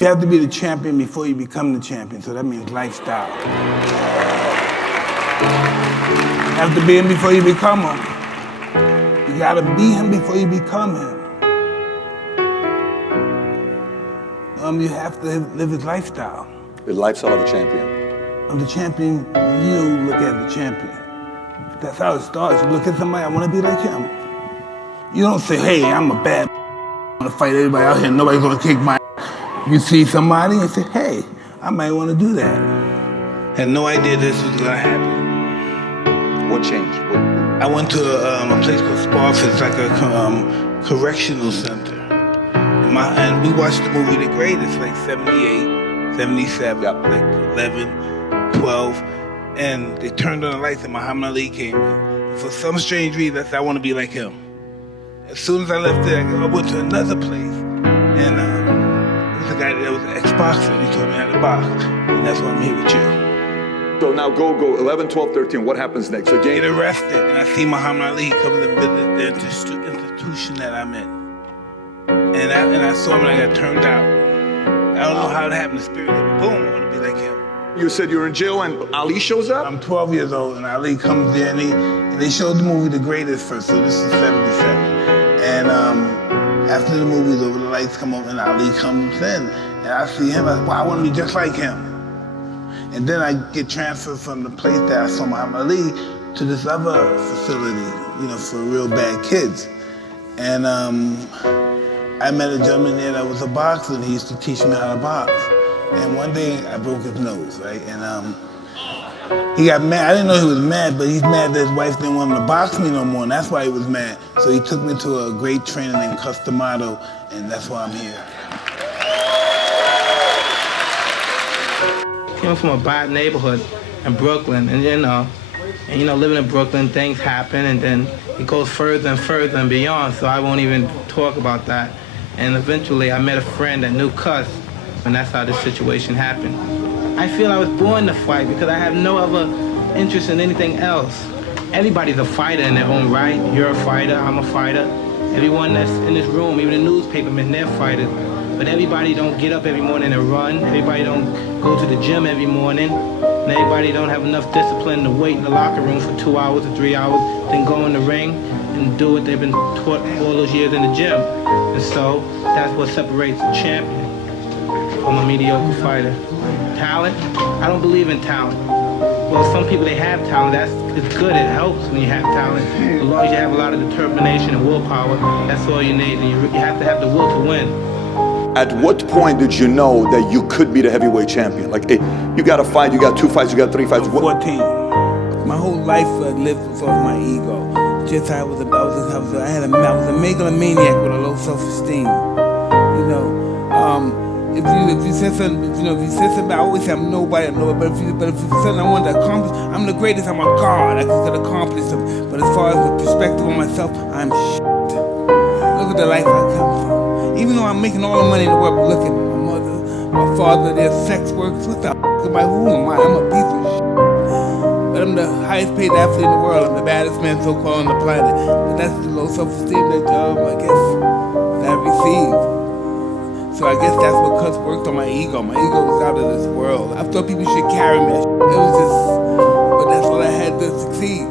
You have to be the champion before you become the champion, so that means lifestyle. You have to be him before you become him. You gotta be him before you become him. You have to live his lifestyle. The lifestyle of a champion. Of the champion, you look at the champion. That's how it starts. You look at somebody, I want to be like him. You don't say, hey, I'm a bad I want to fight everybody out here, nobody's going to kick my You see somebody and say, hey, I might want to do that. Had no idea this was going to happen. What changed? I went to a place called Sparks. It's like a correctional center. And we watched the movie The Greatest, like 78, 77, yep. like 11, 12. And they turned on the lights and Muhammad Ali came in. For some strange reason, I said, I want to be like him. As soon as I left there, I went to another place. And there was a guy that was an ex-boxer, and he taught me how to box. And that's why I'm here with you. So now go 11, 12, 13. What happens next? So get arrested, and I see Muhammad Ali coming to visit the institution that I'm in. And I saw him and I got turned out. I don't know how it happened. The spirit of me, boom, I want to be like him. You said you're in jail and Ali shows up? I'm 12 years old and Ali comes in and they showed the movie The Greatest first, so this is 77. And after the movie's over, the lights come on and Ali comes in. And I see him, I said, wow, I want to be just like him. And then I get transferred from the place that I saw Muhammad Ali to this other facility, for real bad kids. And I met a gentleman there that was a boxer, and he used to teach me how to box. And one day I broke his nose, right? And he got mad. I didn't know he was mad, but he's mad that his wife didn't want him to box me no more, and that's why he was mad. So he took me to a great trainer named Customado, and that's why I'm here. Came from a bad neighborhood in Brooklyn, and living in Brooklyn, things happen, and then it goes further and further and beyond, so I won't even talk about that. And eventually I met a friend that knew Cuss, and that's how this situation happened. I feel I was born to fight because I have no other interest in anything else. Everybody's a fighter in their own right. You're a fighter, I'm a fighter. Everyone that's in this room, even the newspapermen, they're fighters. But everybody don't get up every morning and run. Everybody don't go to the gym every morning. And everybody don't have enough discipline to wait in the locker room for 2 hours or 3 hours, then go in the ring and do what they've been taught all those years in the gym. And so that's what separates a champion from a mediocre fighter. Talent? I don't believe in talent. Well, some people, they have talent. It's good, it helps when you have talent. As long as you have a lot of determination and willpower, that's all you need. And you have to have the will to win. At what point did you know that you could be the heavyweight champion? Like, hey, you got a fight, you got 2 fights, you got 3 fights. 14. My whole life I lived off my ego. Just how I was a megalomaniac with a low self-esteem. If you said something, I always say I'm nobody, but if you said something I wanted to accomplish, I'm the greatest, I'm a god, I could accomplish them. But as far as the perspective on myself, I'm shit. Look at the life I come from. Even though I'm making all the money in the world, but look at my mother, my father, their sex workers, what the am I? Who am I? I'm a piece of shit. But I'm the highest paid athlete in the world. I'm the baddest man so-called on the planet. But that's the low self-esteem that, I guess, that I received. So I guess that's what Cuss worked on my ego. My ego was out of this world. I thought people should carry me. It was just, but that's what I had to succeed.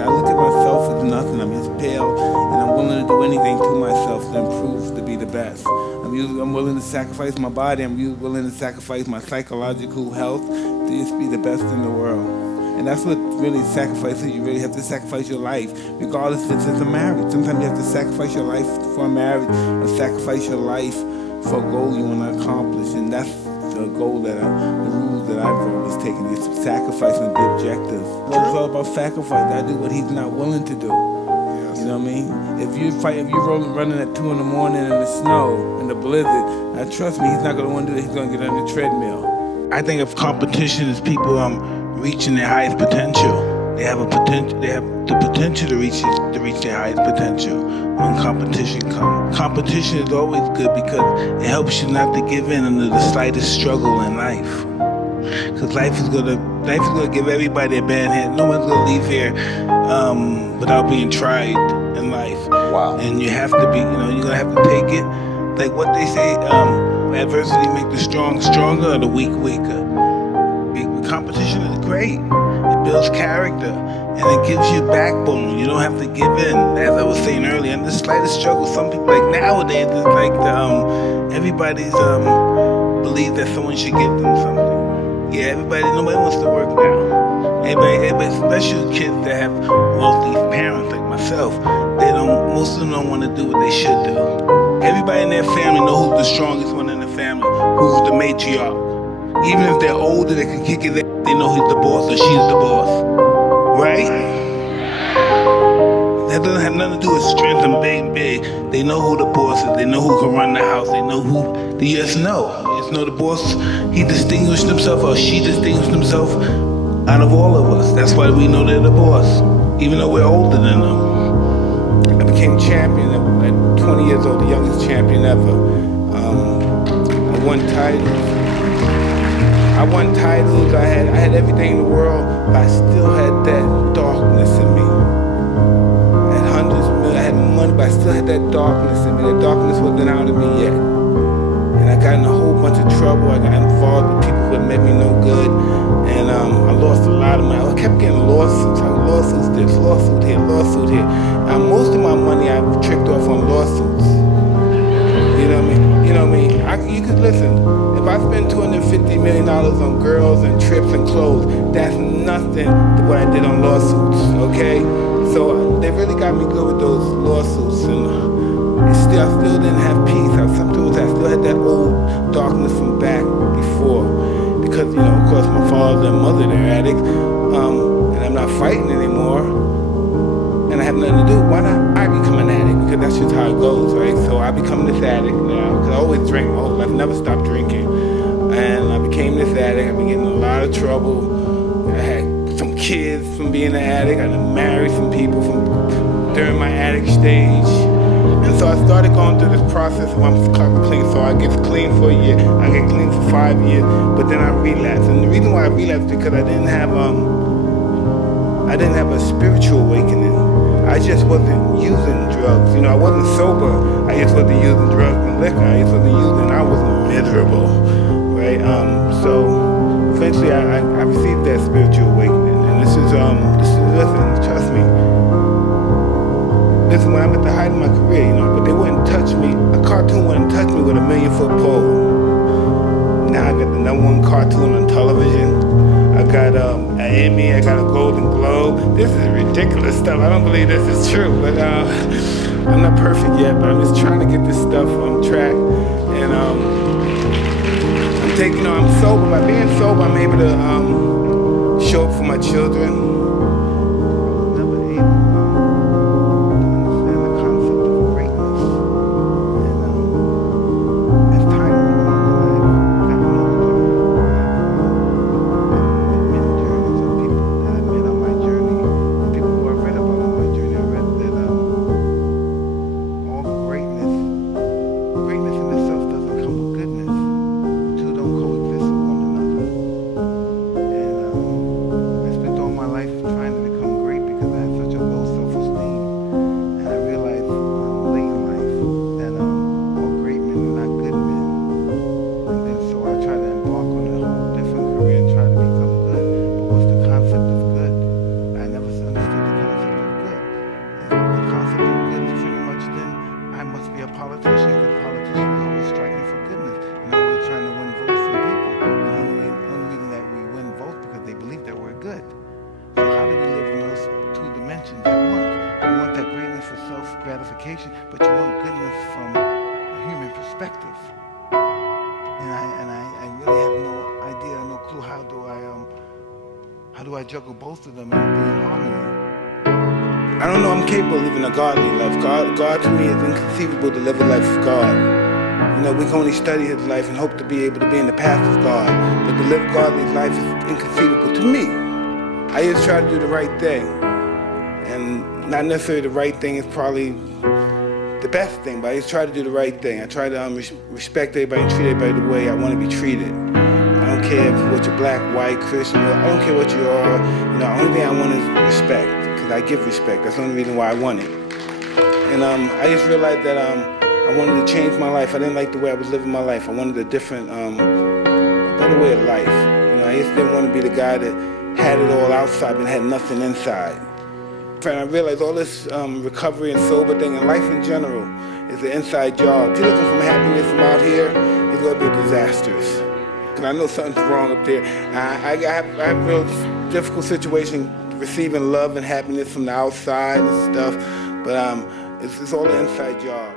I look at myself as nothing. I'm just pale, and I'm willing to do anything to myself to improve, to be the best. I'm willing to sacrifice my body. I'm willing to sacrifice my psychological health to just be the best in the world. And that's what really sacrifices. You really have to sacrifice your life, regardless if it's a marriage. Sometimes you have to sacrifice your life for a marriage, or sacrifice your life for a goal you want to accomplish. And that's the goal the rules that I've always taken, is sacrificing the objective. It's all about sacrifice. I do what he's not willing to do. Yes. You know what I mean? If you're running at 2 in the morning in the snow, in the blizzard, now trust me, he's not going to want to do that. He's going to get on the treadmill. I think of competition as people reaching their highest potential. They have the potential to reach their highest potential when competition comes. Competition is always good because it helps you not to give in under the slightest struggle in life. Because life is gonna give everybody a bad hand. No one's gonna leave here without being tried in life. Wow. And you have to be, you're gonna have to take it. like what they say, adversity make the strong stronger or the weak weaker. Competition is great. It builds character and it gives you backbone. You don't have to give in. As I was saying earlier, and the slightest struggle, some people like nowadays it's like everybody's believe that someone should give them something. Yeah, nobody wants to work now. Everybody, especially kids that have wealthy parents like myself, most of them don't want to do what they should do. Everybody in their family know who's the strongest one in the family, who's the matriarch. Even if they're older, they can kick it. They know he's the boss or she's the boss, right? That doesn't have nothing to do with strength and being big. They know who the boss is. They know who can run the house. They know who. They just know. You just know the boss. He distinguished himself or she distinguished himself out of all of us. That's why we know they're the boss, even though we're older than them. I became champion at 20 years old, the youngest champion ever. I won titles. I had everything in the world, but I still had that darkness in me. I had money, but I still had that darkness in me. That darkness wasn't out of me yet. And I got in a whole bunch of trouble. I got involved with people who had made me no good. And I lost a lot of money. I kept getting lawsuits. Lawsuits this, lawsuit here, lawsuit here. Most of my money I've tricked off on lawsuits. You know what I mean? You could listen. If I spend $250 million on girls and trips and clothes, that's nothing to what I did on lawsuits, okay? So they really got me good with those lawsuits, and I still didn't have peace. I still had that old darkness from back before, because of course my father and mother, they're addicts, and I'm not fighting anymore, and I have nothing to do. Why not I become an addict? Because that's just how it goes, right? So I become this addict now, because I always drank my whole life, never stopped drinking. And I became this addict. I've been getting in a lot of trouble. I had some kids from being an addict. I married some people from during my addict stage. And so I started going through this process of I'm clean. So I get clean for a year. I get clean for 5 years, but then I relapsed. And the reason why I relapsed is because I didn't have a spiritual awakening. I just wasn't using drugs. I wasn't sober. I just wasn't using drugs and liquor. I just wasn't using. I was miserable, right? So eventually I received that spiritual awakening, and this is listen, trust me. Listen, when I'm at the height of my career, but they wouldn't touch me. A cartoon wouldn't touch me with a 1,000,000-foot pole. Now I got the #1 cartoon on television. I got an Emmy, I got a Golden Globe. This is ridiculous stuff. I don't believe this is true, but I'm not perfect yet, but I'm just trying to get this stuff on track. And I'm sober. By being sober, I'm able to show up for my children. Gratification, but you want goodness from a human perspective. And I really have no idea, no clue how do I juggle both of them and be in harmony. I don't know. I'm capable of living a godly life. God to me is inconceivable to live a life of God. We can only study His life and hope to be able to be in the path of God. But to live godly life is inconceivable to me. I just try to do the right thing. And not necessarily the right thing is probably the best thing, but I just try to do the right thing. I try to respect everybody and treat everybody the way I want to be treated. I don't care what you're black, white, Christian, I don't care what you are. The only thing I want is respect, because I give respect. That's the only reason why I want it. And I just realized that I I wanted to change my life. I didn't like the way I was living my life. I wanted a different, a better way of life. You know, I just didn't want to be the guy that had it all outside and had nothing inside. And I realized all this recovery and sober thing and life in general is an inside job. If you're looking for happiness from out here, it's going to be disastrous. Because I know something's wrong up there. I have real difficult situation receiving love and happiness from the outside and stuff, but it's all an inside job.